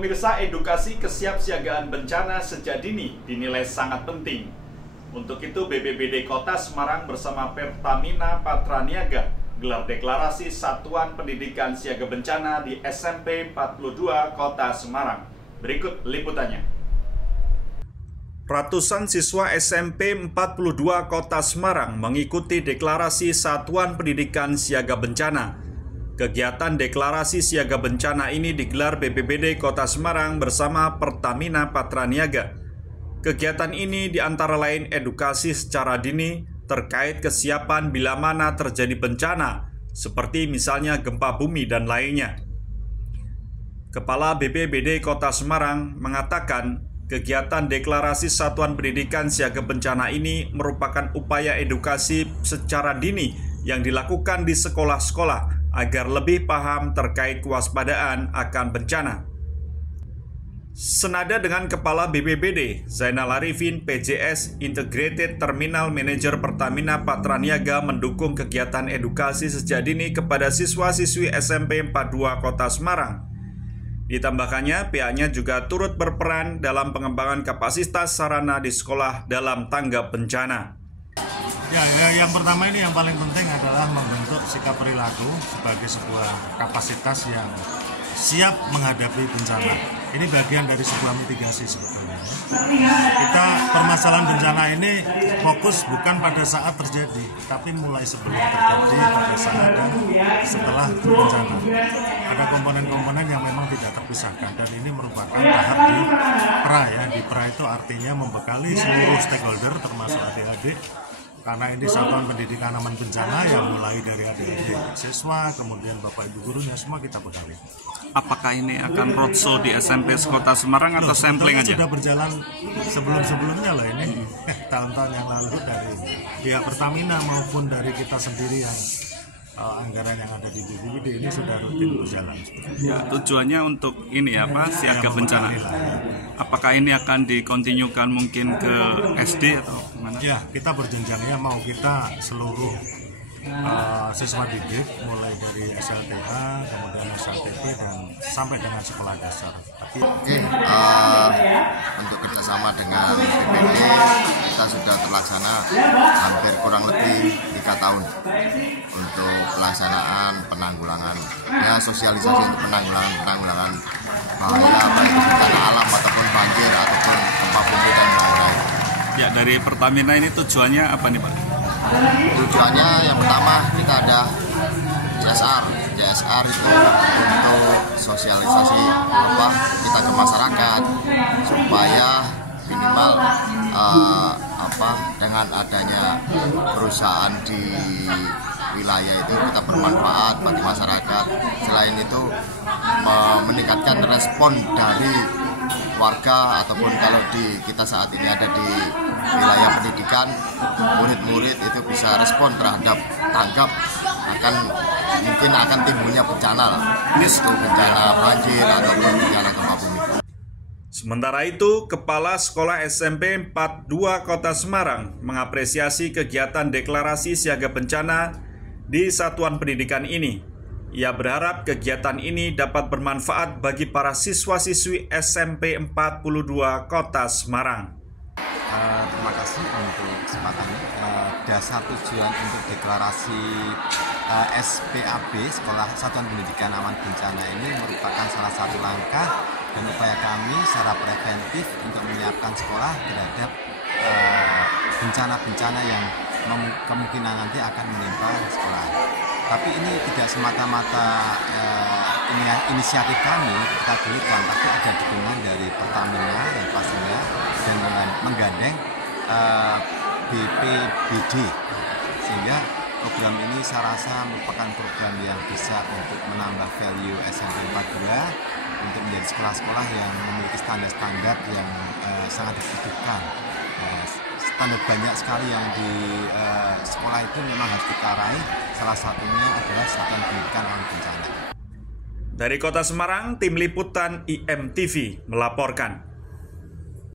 Pemirsa, edukasi kesiapsiagaan bencana sejak dini dinilai sangat penting. Untuk itu BPBD Kota Semarang bersama Pertamina Patraniaga gelar deklarasi Satuan Pendidikan Siaga Bencana di SMP 42 Kota Semarang. Berikut liputannya. Ratusan siswa SMP 42 Kota Semarang mengikuti deklarasi Satuan Pendidikan Siaga Bencana. Kegiatan deklarasi siaga bencana ini digelar BPBD Kota Semarang bersama Pertamina Patraniaga. Kegiatan ini diantara lain edukasi secara dini terkait kesiapan bila mana terjadi bencana, seperti misalnya gempa bumi dan lainnya. Kepala BPBD Kota Semarang mengatakan kegiatan deklarasi Satuan Pendidikan Siaga Bencana ini merupakan upaya edukasi secara dini yang dilakukan di sekolah-sekolah agar lebih paham terkait kewaspadaan akan bencana. Senada dengan Kepala BPBD, Zainal Arifin, PJS Integrated Terminal Manager Pertamina Patraniaga mendukung kegiatan edukasi sejak dini kepada siswa-siswi SMP 42 Kota Semarang. Ditambahkannya, pihaknya juga turut berperan dalam pengembangan kapasitas sarana di sekolah dalam tanggap bencana. Ya, yang pertama ini yang paling penting adalah membentuk sikap perilaku sebagai sebuah kapasitas yang siap menghadapi bencana. Ini bagian dari sebuah mitigasi sebetulnya. Kita permasalahan bencana ini fokus bukan pada saat terjadi, tapi mulai sebelum terjadi, pada saat dan setelah bencana. Ada komponen-komponen yang memang tidak terpisahkan dan ini merupakan tahap di PRA ya. Di PRA itu artinya membekali seluruh stakeholder termasuk adik-adik. Karena ini Satuan Pendidikan Aman Bencana yang mulai dari adik-adik siswa, kemudian Bapak Ibu gurunya, semua kita bekali. Apakah ini akan roadshow di SMP Kota Semarang atau sampling aja? Sudah berjalan sebelum-sebelumnya loh ini, tahun-tahun yang lalu dari pihak Pertamina maupun dari kita sendiri yang anggaran yang ada di BPBD ini sudah rutin berjalan. Ya, tujuannya untuk ini apa? Siaga bencana. Apakah ini akan dikontinyukan mungkin ke SD atau mana? Ya, kita berjenjangnya mau kita seluruh siswa didik mulai dari SLTA, kemudian SLTP dan sampai dengan sekolah dasar. Oke, untuk kerjasama dengan BPBD kita sudah terlaksana hampir kurang lebih 3 tahun untuk pelaksanaan penanggulangan, ya sosialisasi untuk penanggulangan bahaya baik itu bencana alam ataupun banjir ataupun gempa bumi dan lain-lain. Ya, dari Pertamina ini tujuannya apa nih Pak? Tujuannya yang pertama kita ada CSR itu untuk sosialisasi kita ke masyarakat supaya minimal dengan adanya perusahaan di wilayah itu kita bermanfaat bagi masyarakat. Selain itu meningkatkan respon dari warga ataupun kalau kita saat ini ada di wilayah pendidikan, murid-murid itu bisa respon terhadap tanggap akan timbulnya bencana, itu bencana banjir ataupun bencana gempa bumi. Sementara itu, Kepala Sekolah SMP 42 Kota Semarang mengapresiasi kegiatan deklarasi siaga bencana di Satuan Pendidikan ini. Ia berharap kegiatan ini dapat bermanfaat bagi para siswa-siswi SMP 42 Kota Semarang. Terima kasih untuk kesempatannya. Dasar tujuan untuk deklarasi SPAB, Sekolah Satuan Pendidikan Aman Bencana ini merupakan salah satu langkah dan upaya kami secara preventif untuk menyiapkan sekolah terhadap bencana-bencana yang kemungkinan nanti akan menimpa sekolah. Tapi ini tidak semata-mata inisiatif kami kita berikan, tapi ada dukungan dari Pertamina yang pastinya dan menggandeng BPBD, sehingga program ini saya rasa merupakan program yang bisa untuk menambah value SMP 42 untuk menjadi sekolah-sekolah yang memiliki standar-standar yang sangat dibutuhkan. Standar banyak sekali yang di sekolah itu memang harus kita raih, salah satunya adalah Satuan Pendidikan Aman Bencana. Dari Kota Semarang, Tim Liputan IMTV melaporkan.